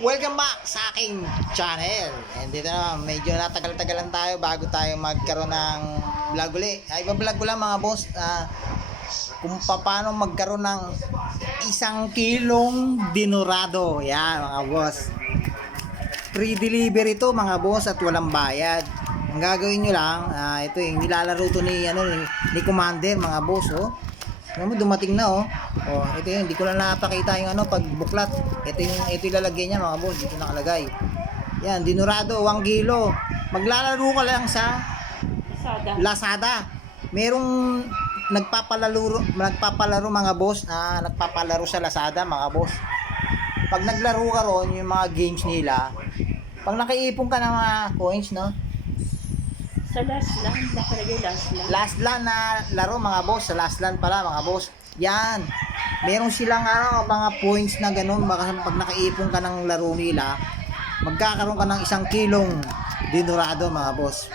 Welcome back sa aking channel. And dito na, medyo natagal-tagalan tayo bago tayo magkaroon ng vlog uli. Ay, iba-vlog ko lang mga boss kung paano magkaroon ng 1 kilong dinurado. Yan mga boss. Free delivery to mga boss at walang bayad. Ang gagawin nyo lang, ito yung nilalaro to ni Commander mga boss. Oh. Ano mo, dumating na oh. Oh, ito yun, hindi ko lang napakita yung pagbuklat. Ito yung ilalagay niya mga boss, dito nakalagay. Yan, dinurado 1 kilo. Maglalaro ka lang sa Lazada. Merong nagpapalaro mga boss, nagpapalaro sa Lazada mga boss. Pag naglaro ka ron, yung mga games nila, pag nakaipon ka ng mga coins, no? Sa last land, nakalagay last land. Last land na laro mga boss, sa last land pala mga boss. Yan. Meron silang mga points na ganun, pag nakaipon ka ng laro nila, magkakaroon ka ng 1 kilong dinurado mga boss.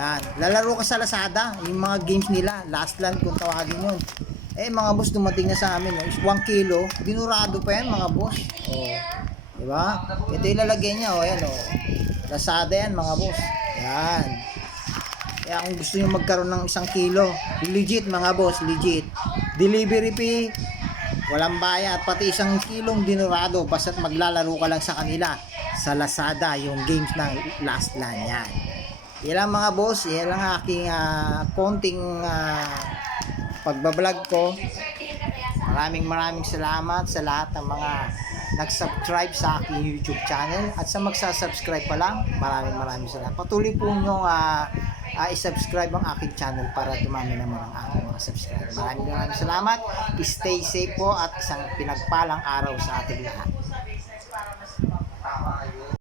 Yan. Lalaro ka sa Lazada, yung mga games nila, last land kung tawagin yun. Eh mga boss, dumating na sa amin, 1 kilo, dinurado pa yan mga boss. Oh. Diba? Ito ilalagay niya, ayan oh. Lazada yan mga boss. Yan. Kaya kung gusto nyo magkaroon ng 1 kilo, legit mga boss, legit. Delivery fee, walang bayad, pati 1 kilong dinurado, basta't maglalaro ka lang sa kanila sa Lazada, yung games ng last land yan. Yan lang mga boss, yan lang aking konting pagbablog ko. Maraming salamat sa lahat ng mga nag-subscribe sa aking YouTube channel at sa magsa-subscribe pa lang, maraming salamat. Patuloy po nyo i-subscribe ang aking channel para dumami naman ang aking mga subscriber. Maraming salamat. Stay safe po at isang pinagpalang araw sa ating lahat.